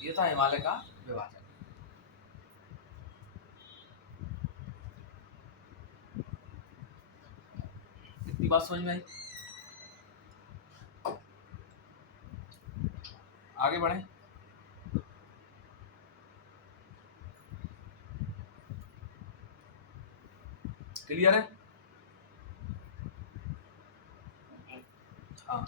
ये था हिमालय का विभाजन। इतनी बात समझ में आई? आगे बढ़े। क्लियर है? हाँ,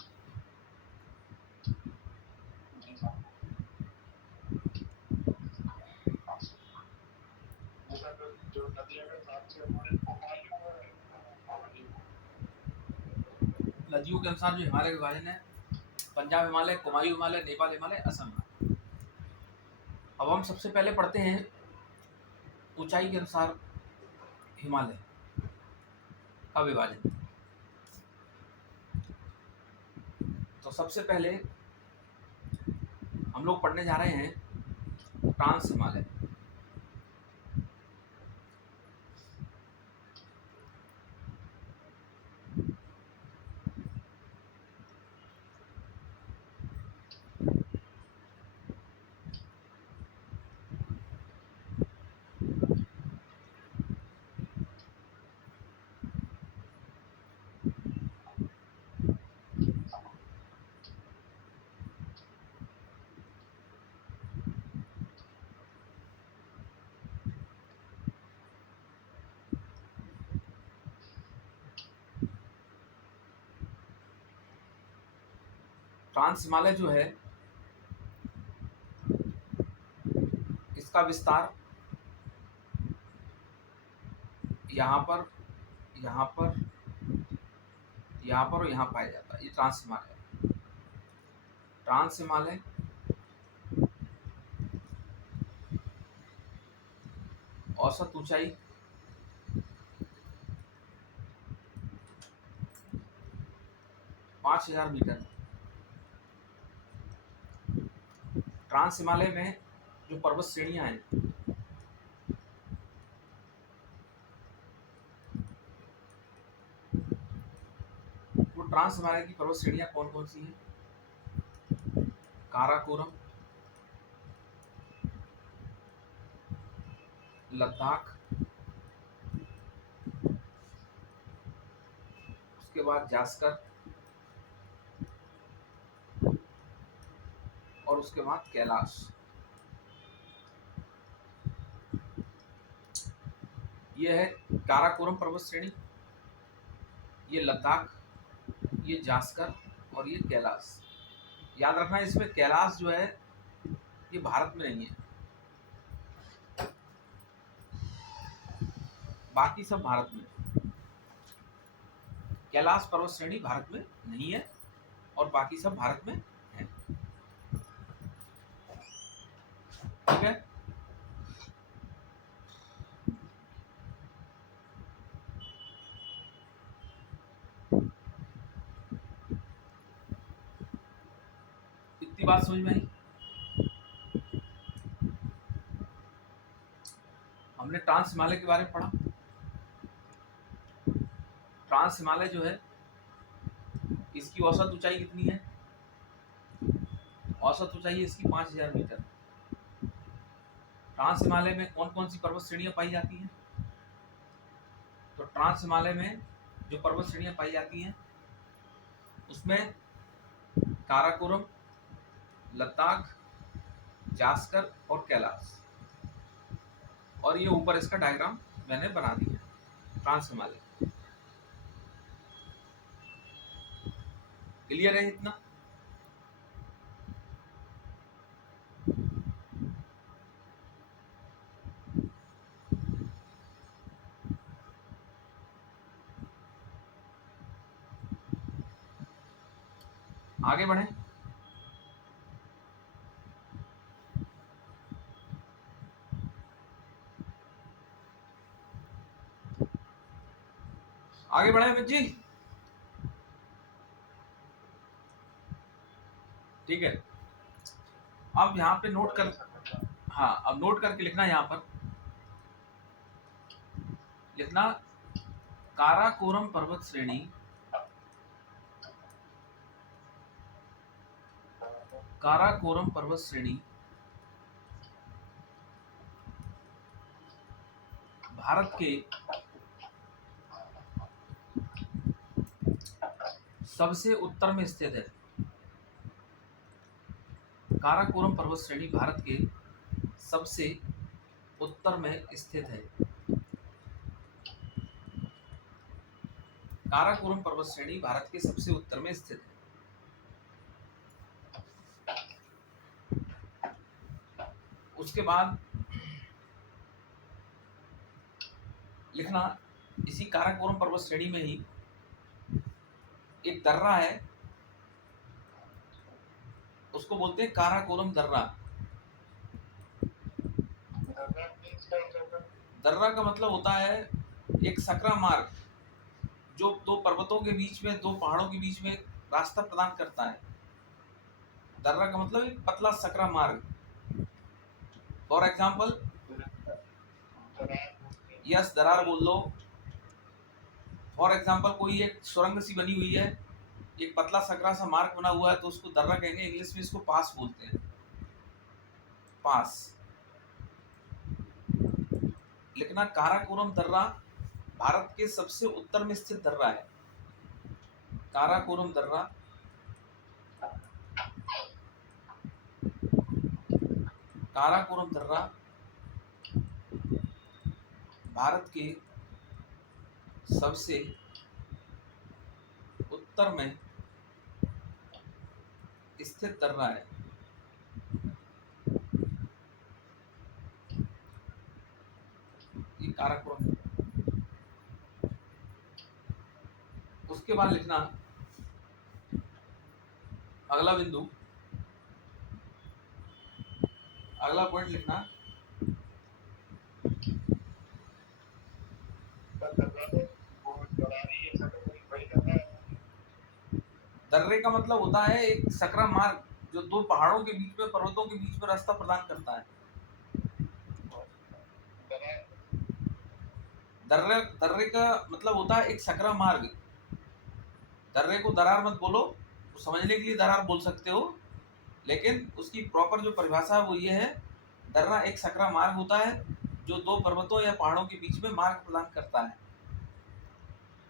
नदियों के अनुसार जो हिमालय विभाजन है, पंजाब हिमालय, कुमायूं हिमालय, नेपाल हिमालय, असम हिमालय। अब हम सबसे पहले पढ़ते हैं ऊंचाई के अनुसार हिमालय का विभाजन। तो सबसे पहले हम लोग पढ़ने जा रहे हैं ट्रांस हिमालय। ट्रांस हिमालय जो है, इसका विस्तार यहाँ पर, यहाँ पर, यहाँ पर और यहाँ पाया जाता है। ये ट्रांस हिमालय। ट्रांस हिमालय औसत ऊंचाई 5000 मीटर। ट्रांस हिमालय में जो पर्वत श्रेणियां हैं, वो ट्रांस हिमालय की पर्वत श्रेणियां कौन कौन सी हैं? काराकोरम, लद्दाख, उसके बाद जास्कर, और उसके बाद कैलाश। ये है काराकोरम पर्वत श्रेणी, ये लद्दाख, ये जास्कर और ये कैलाश। याद रखना, इसमें कैलाश जो है ये भारत में नहीं है, बाकी सब भारत में। कैलाश पर्वत श्रेणी भारत में नहीं है और बाकी सब भारत में है। ठीक है? इतनी बात समझ में आई? हमने ट्रांस हिमालय के बारे में पढ़ा। ट्रांस हिमालय जो है, इसकी औसत ऊंचाई कितनी है? औसत ऊंचाई है इसकी 5000 मीटर। ट्रांस हिमालय में कौन कौन सी पर्वत श्रेणियां पाई जाती हैं? तो ट्रांस हिमालय में जो पर्वत श्रेणियां पाई जाती हैं, उसमें काराकोरम, लद्दाख, जास्कर और कैलाश। और ये ऊपर इसका डायग्राम मैंने बना दिया, ट्रांस हिमालय। क्लियर है इतना? आगे बढ़े। आगे बढ़े अमित जी। ठीक है, अब यहाँ पे नोट कर, हाँ अब नोट करके लिखना, यहाँ पर लिखना काराकोरम पर्वत श्रेणी, काराकोरम पर्वत श्रेणी भारत के सबसे उत्तर में स्थित है। काराकोरम पर्वत श्रेणी भारत के सबसे उत्तर में स्थित है। काराकोरम पर्वत श्रेणी भारत के सबसे उत्तर में स्थित है। उसके बाद लिखना, इसी काराकोरम पर्वत श्रेणी में ही एक दर्रा है, उसको बोलते हैं काराकोरम दर्रा। दर्रा का मतलब होता है एक सकरा मार्ग, जो दो पर्वतों के बीच में, दो पहाड़ों के बीच में रास्ता प्रदान करता है। दर्रा का मतलब एक पतला सकरा मार्ग। फॉर एग्जाम्पल, यस, दरार बोल लो। फॉर एग्जाम्पल, कोई एक सुरंग सी बनी हुई है, एक पतला सकरा सा मार्ग बना हुआ है, तो उसको दर्रा कहेंगे। इंग्लिश में इसको पास बोलते हैं, पास। लिखना, काराकोरम दर्रा भारत के सबसे उत्तर में स्थित दर्रा है। काराकोरम दर्रा काराकोरम दर्रा भारत के सबसे उत्तर में स्थित दर्रा है। ये काराकोरम। उसके बाद लिखना अगला बिंदु, अगला पॉइंट लिखना, दर्रे का मतलब होता है एक सकरा मार्ग, जो दो पहाड़ों के बीच में, पर्वतों के बीच में रास्ता प्रदान करता है। दर्रे दर्रे का मतलब होता है एक सकरा मार्ग। दर्रे को दरार मत बोलो, तो समझने के लिए दरार बोल सकते हो, लेकिन उसकी प्रॉपर जो परिभाषा है वो ये है, दर्रा एक सकरा मार्ग होता है जो दो पर्वतों या पहाड़ों के बीच में मार्ग प्रदान करता है।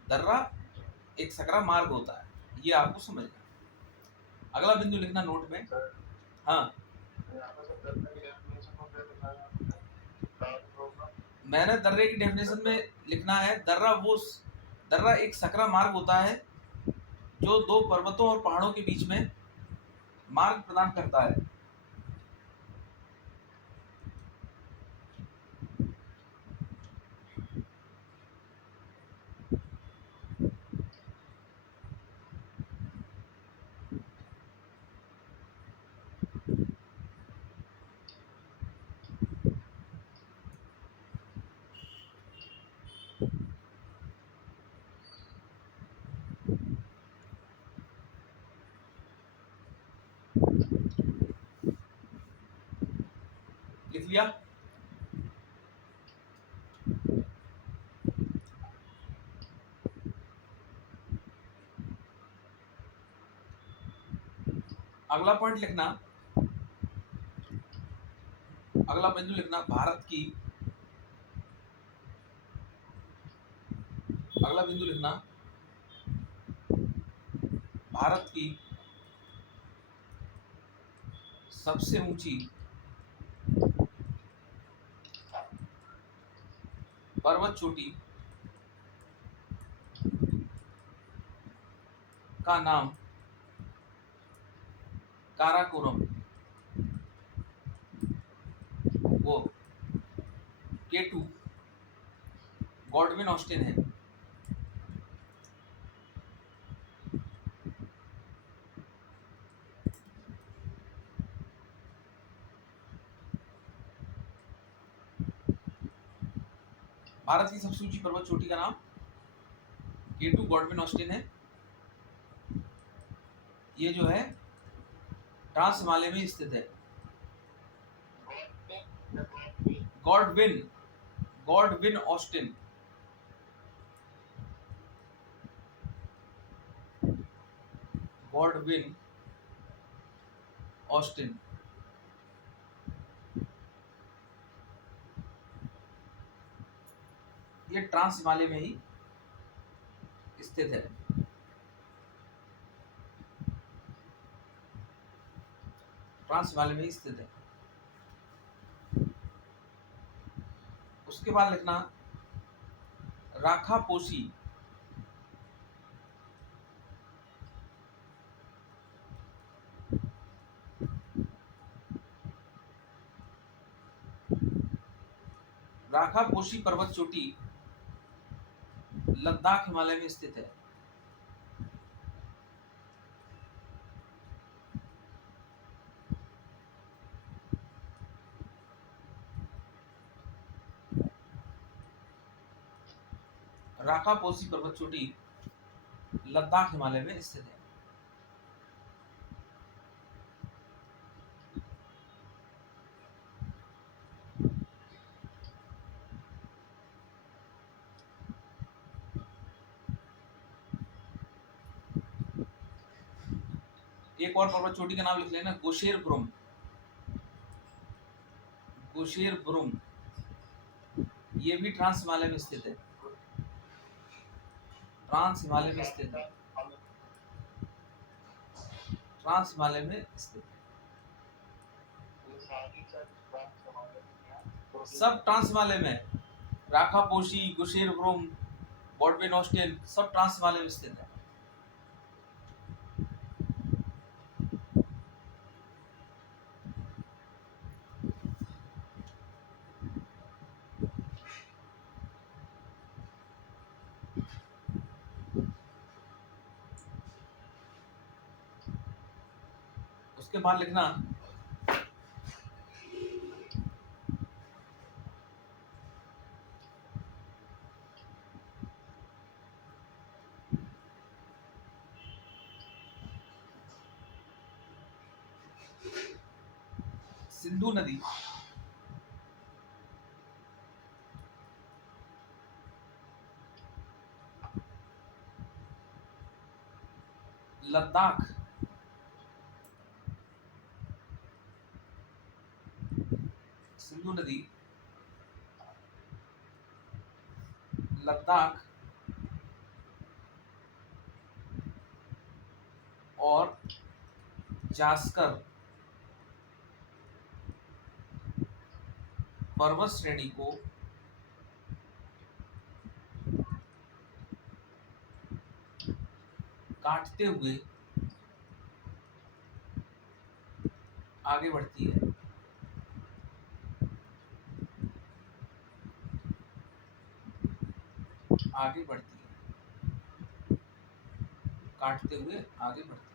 दर्रा एक सकरा मार्ग होता है, ये आपको समझना। अगला बिंदु लिखना नोट में। हाँ, मैंने दर्रे की डेफिनेशन में लिखना है, दर्रा एक सकरा मार्ग होता है जो दो पर्वतों और पहाड़ों के बीच में मार्ग प्रदान करता है। लिख लिया? अगला पॉइंट लिखना, अगला बिंदु लिखना, अगला बिंदु लिखना, भारत की सबसे ऊंची पर्वत चोटी का नाम काराकोरम, वो K2 गॉडविन ऑस्टिन है। भारत की सबसे ऊंची पर्वत चोटी का नाम K2 गॉडविन ऑस्टिन है। ये जो है ट्रांस हिमालय में स्थित है। Godwin Godwin Austin, Godwin Austin. Trans Himalaya में ही स्थित है। ट्रांस हिमालय में ही स्थित है। उसके बाद लिखना राखापोशी। राखापोशी पर्वत चोटी लद्दाख हिमालय में स्थित है। राखापोशी पर्वत चोटी लद्दाख हिमालय में स्थित है। एक और पर्वत चोटी का नाम लिख लेना, गोशेरब्रुम। गोशेरब्रुम ये भी ट्रांस हिमालय में स्थित है। ट्रांस हिमालय में स्थित है। ट्रांस हिमालय में स्थित है। सब ट्रांस हिमालय में, राखापोशी, गोशेरब्रुम, बॉडवे ऑस्टेन सब ट्रांस हिमालय में स्थित है। उसके बाद लिखना सिंधु नदी लद्दाख सिंधु नदी लद्दाख और जास्कर पर्वत श्रेणी को काटते हुए आगे बढ़ती है। आगे बढ़ती है, काटते हुए आगे बढ़ती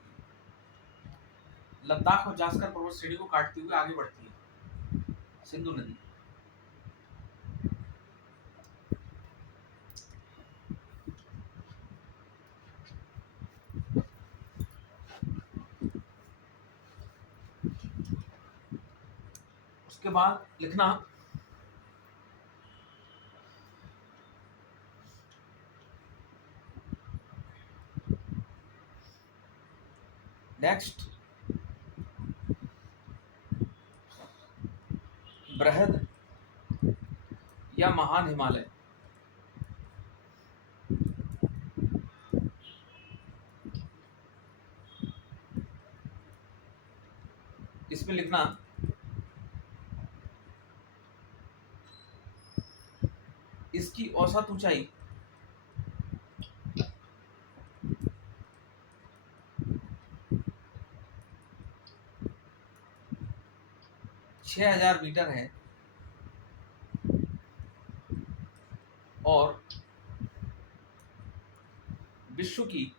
है। लद्दाख और जास्कर पर्वत श्रेणी को काटते हुए आगे बढ़ती है सिंधु नदी। उसके बाद लिखना नेक्स्ट बृहद या महान हिमालय। इसमें लिखना इसकी औसत ऊंचाई 6000 मीटर है और विश्व की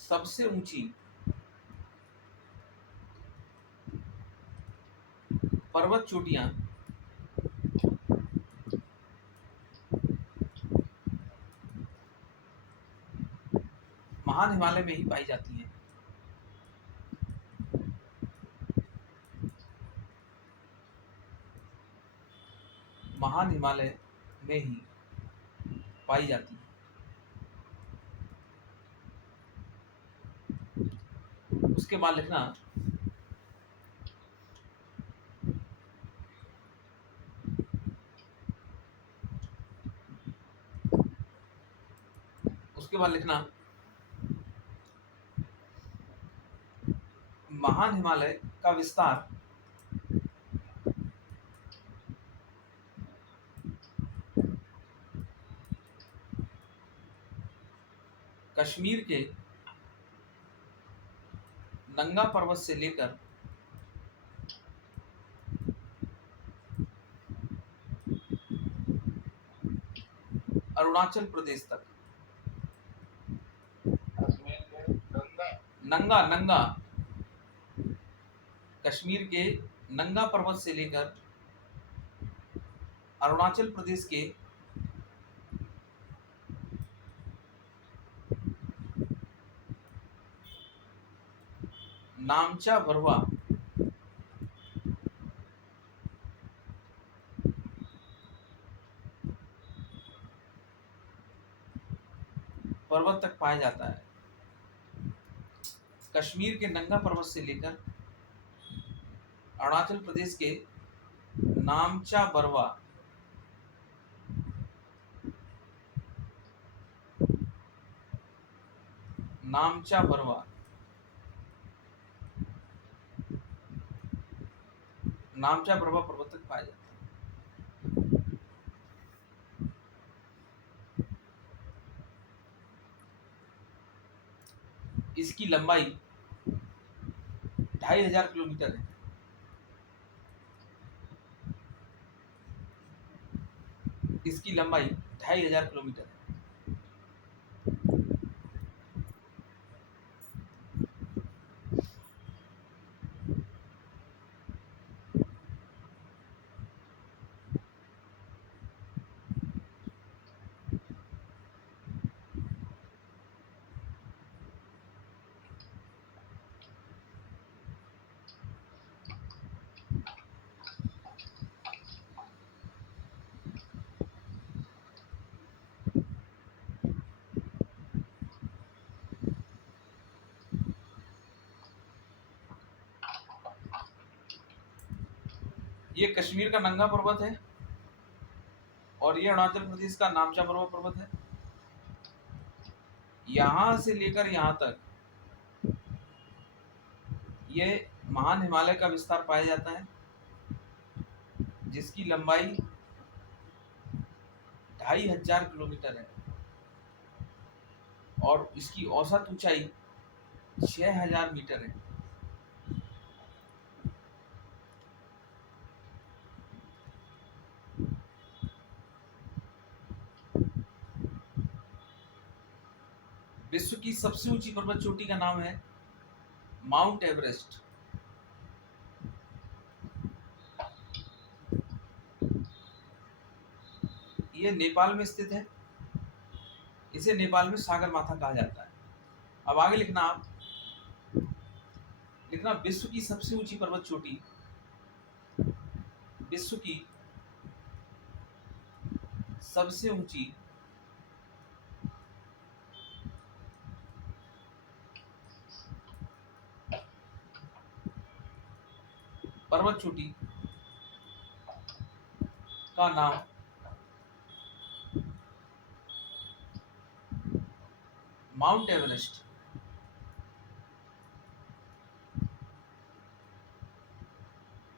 सबसे ऊंची पर्वत चोटियां महान हिमालय में ही पाई जाती हैं। महान हिमालय में ही पाई जाती है। उसके बाद लिखना उसके बाद लिखना महान हिमालय का विस्तार कश्मीर के नंगा पर्वत से लेकर अरुणाचल प्रदेश तक। नंगा नंगा कश्मीर के नंगा पर्वत से लेकर अरुणाचल प्रदेश के नामचा भरवा पर्वत तक पाया जाता है। कश्मीर के नंगा पर्वत से लेकर अरुणाचल प्रदेश के नामचा बरवा नामचा बरवा नामचा बरवा पर्वत तक पाया जाता है। इसकी लंबाई 2500 किलोमीटर है। इसकी लंबाई 2500 किलोमीटर है। ये कश्मीर का नंगा पर्वत है और ये अरुणाचल प्रदेश का नामचा बरवा पर्वत है। यहां से लेकर यहां तक ये महान हिमालय का विस्तार पाया जाता है, जिसकी लंबाई 2500 किलोमीटर है और इसकी औसत ऊंचाई 6000 मीटर है। विश्व की सबसे ऊंची पर्वत चोटी का नाम है माउंट एवरेस्ट। ये नेपाल में स्थित है। इसे नेपाल में सागर माथा कहा जाता है। अब आगे लिखना आप, लिखना विश्व की सबसे ऊंची पर्वत चोटी, विश्व की सबसे ऊंची पर्वत चोटी का नाम माउंट एवरेस्ट।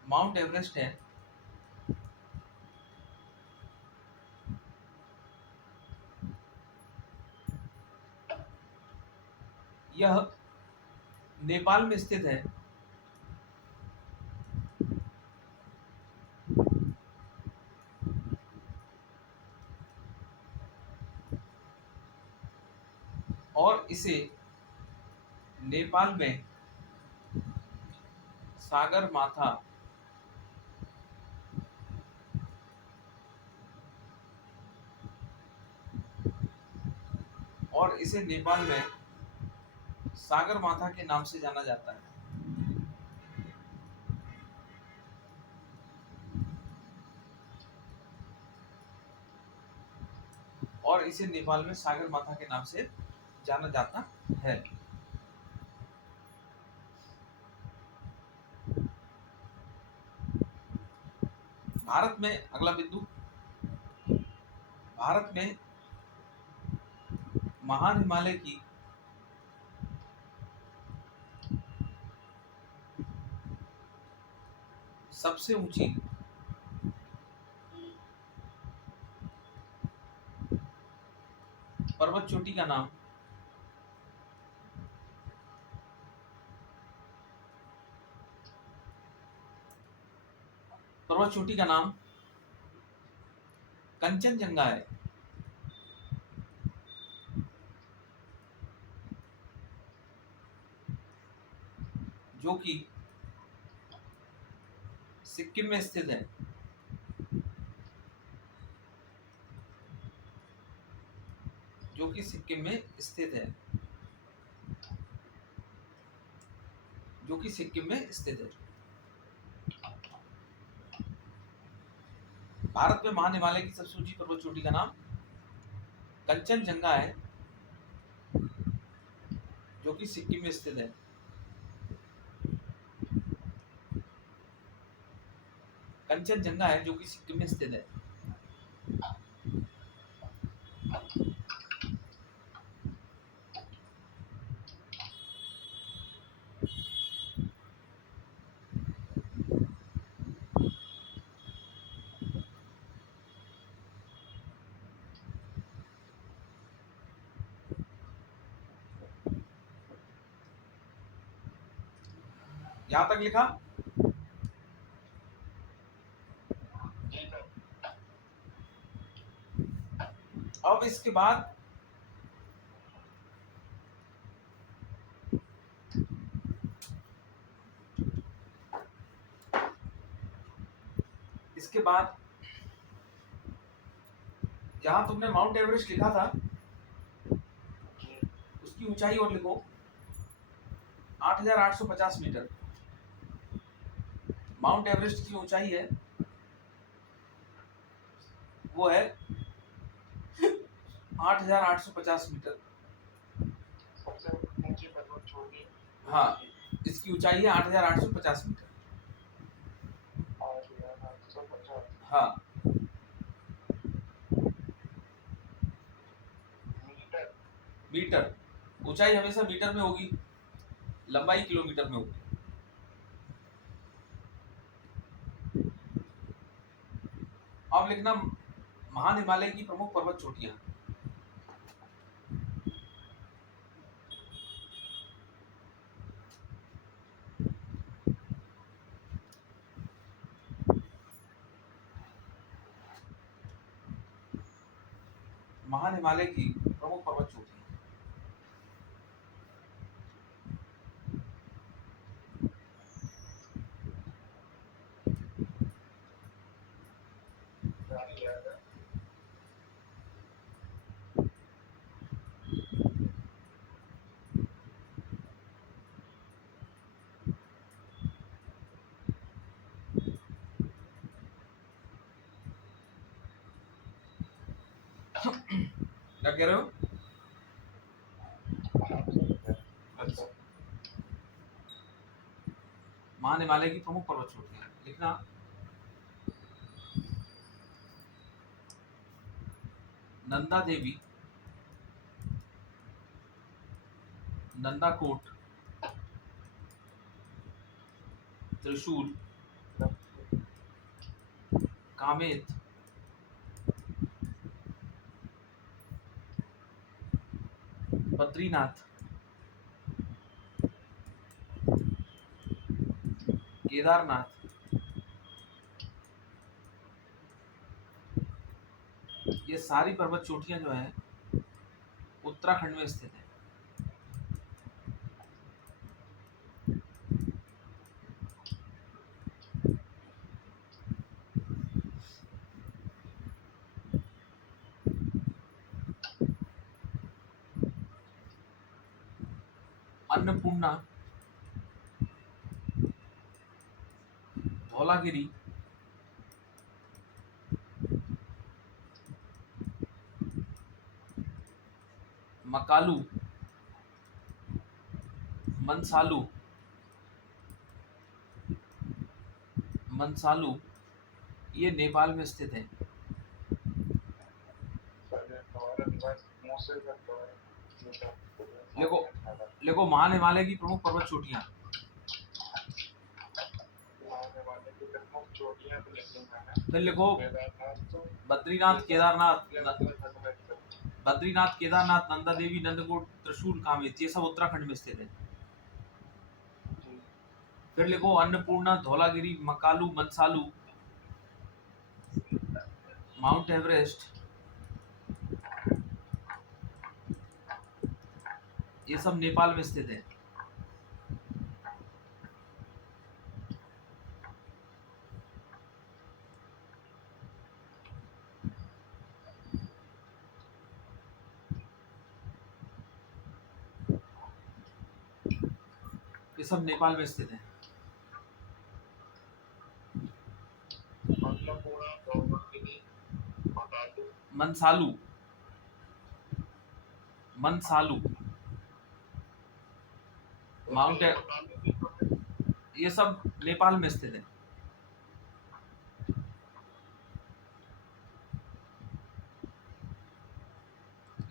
माउंट एवरेस्ट है। यह नेपाल में स्थित है। और इसे नेपाल में सागर माथा और इसे नेपाल में सागर माथा के नाम से जाना जाता है। और इसे नेपाल में सागर माथा के नाम से जाना जाता है। भारत में अगला बिंदु, भारत में महान हिमालय की सबसे ऊंची पर्वत चोटी का नाम कंचनजंगा है। जो कि सिक्किम में स्थित है। जो कि सिक्किम में स्थित है। जो कि सिक्किम में स्थित है। भारत में महान हिमालय की सबसे ऊंची पर्वत चोटी का नाम कंचनजंगा है। जो कि सिक्किम में स्थित है। कंचनजंगा है जो कि सिक्किम में स्थित है। यहां तक लिखा। अब इसके बाद जहां तुमने माउंट एवरेस्ट लिखा था उसकी ऊंचाई और लिखो 8,850 मीटर। माउंट एवरेस्ट की ऊंचाई है वो है 8,850 मीटर। सबसे ऊंची पर्वत चोटी। हाँ, इसकी ऊंचाई है 8,850 मीटर। 8,850 हाँ, मीटर। मीटर। ऊंचाई हमेशा मीटर में होगी, लंबाई किलोमीटर में होगी। अब लिखना महान हिमालय की प्रमुख पर्वत चोटियां। महान हिमालय की प्रमुख पर्वत चोटियां। क्या कह रहे हो? अच्छा, महान हिमालय की प्रमुख पर्वत चोटियां लिखना। नंदा देवी, नंदाकोट, त्रिशूल, कामेत, बद्रीनाथ, केदारनाथ, ये सारी पर्वत चोटियां जो हैं उत्तराखंड में स्थित है। अन्नपूर्णा, धौलागिरी, मकालू, मनसालू, ये नेपाल में स्थित है। लिखो लिखो महान हिमालय की प्रमुख पर्वत चोटियां। फिर लिखो बद्रीनाथ केदारनाथ बद्रीनाथ केदारनाथ नंदा देवी नंदकोट त्रिशूल कामेत, ये सब उत्तराखंड में स्थित है। फिर लिखो अन्नपूर्णा धौलागिरी मकालू मनसालू माउंट एवरेस्ट, ये सब नेपाल में स्थित है। ये सब नेपाल में स्थित है। मनसालू मनसालू माउंट ये सब नेपाल में स्थित है।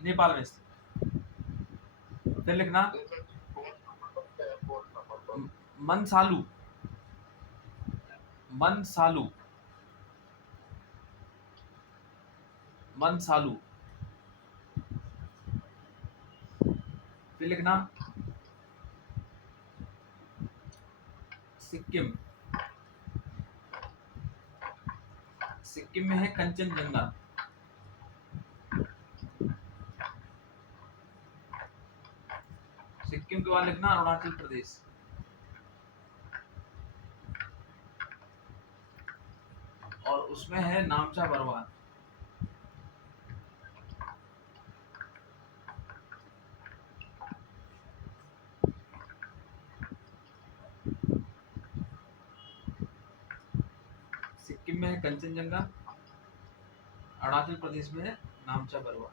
नेपाल में स्थित। फिर लिखना मनसालू मनसालू मनसालू। फिर लिखना सिक्किम, सिक्किम में है कंचनजंगा। सिक्किम के बाद लिखना अरुणाचल प्रदेश, और उसमें है नामचा बरवा। सिक्किम में है कंचनजंगा, अरुणाचल प्रदेश में है नामचा बरवा।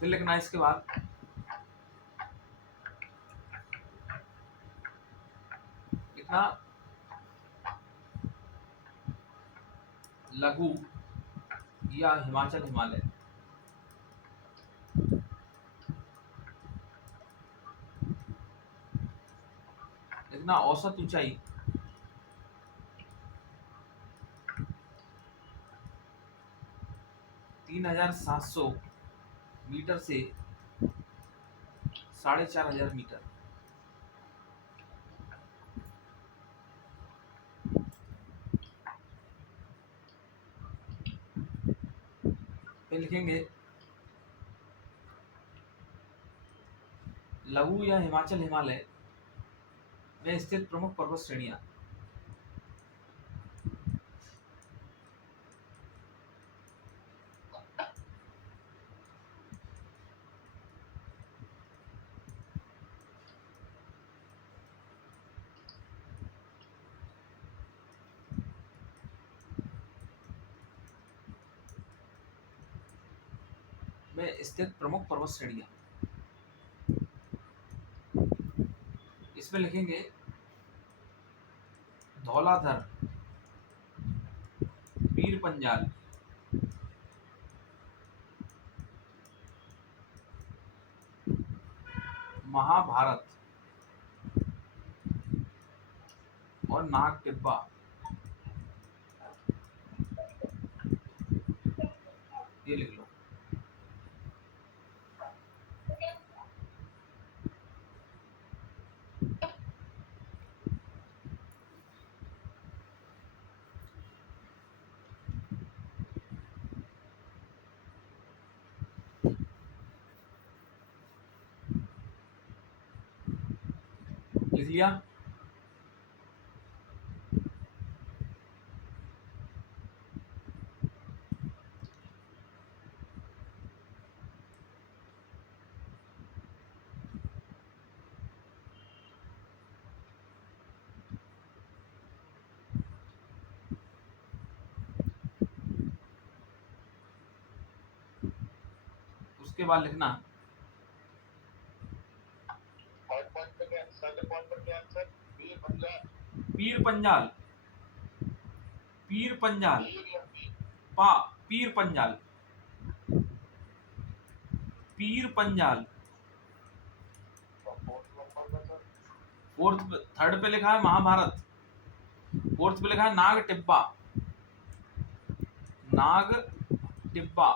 फिर लिखना इसके बाद लिखना लघु या हिमाचल हिमालय। लिखना औसत ऊंचाई 3700 मीटर से 4500 मीटर। फिर लिखेंगे लघु या हिमाचल हिमालय में स्थित प्रमुख पर्वत श्रेणियां। में स्थित प्रमुख पर्वत श्रेणियां, इसमें लिखेंगे धौलाधर, पीर पंजाल, महाभारत और नाग टिब्बा। ये लिख लो। लिख लिया। उसके बाद लिखना थर्ड पॉइंट पे क्या, सेकंड पॉइंट पर क्या आंसर? पीर पंजाब, पीर पंजाल, पीर पंजाल, पीर या पीर? पीर पंजाल, पीर पंजाल। तो फोर्थ नंबर पे सर? थर्ड पे लिखा है महाभारत, फोर्थ पे लिखा है नाग टिब्बा, नाग टिब्बा,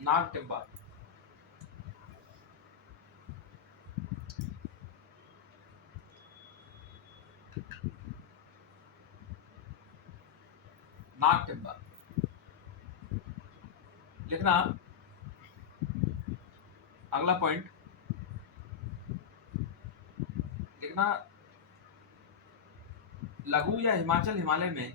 नाग टिब्बा। नाग टिब्बा लिखना। अगला पॉइंट लिखना, लघु या हिमाचल हिमालय में